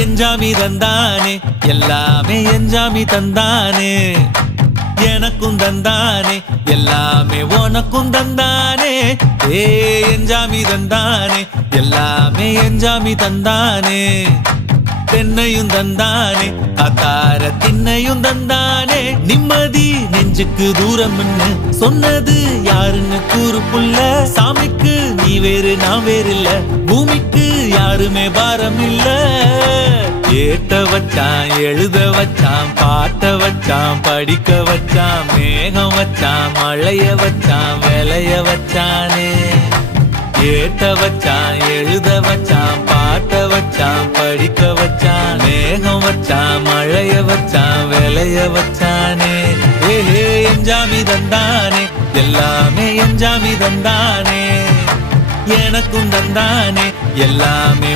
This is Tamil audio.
எஞ்சாமி தந்தானே எல்லாமே எஞ்சாமி தந்தானே எனக்கும் தந்தானே எல்லாமே உனக்கும் தந்தானே ஏ எஞ்சாமி தந்தானே எல்லாமே எஞ்சாமி தந்தானே தென்னையும் தந்தானே அத்தார திண்ணையும் தந்தானே நிம்மதி நெஞ்சுக்கு தூரம் சொன்னது யாருன்னு கூறு புள்ள சாமிக்கு நீ வேறு நான் வேறு இல்ல பூமிக்கு யாருமே பாரம் இல்ல ஏட்ட வச்சான் எழுத வச்சான் பாட்ட வச்சான் படிக்க வச்சான் மேகம் வச்சான் மழைய வச்சான் விளைய வச்சானே ஏட்ட வச்சான் எழுத வச்சான் பாட்ட வச்சான் படிக்க வச்சான் மேகம் வச்சான் மழைய வச்சான் விளைய வச்சானே ஏஹே எஞ்சாமி தந்தானே எல்லாமே எஞ்சாமி தந்தானே எனக்கும் தந்தானே எல்லாமே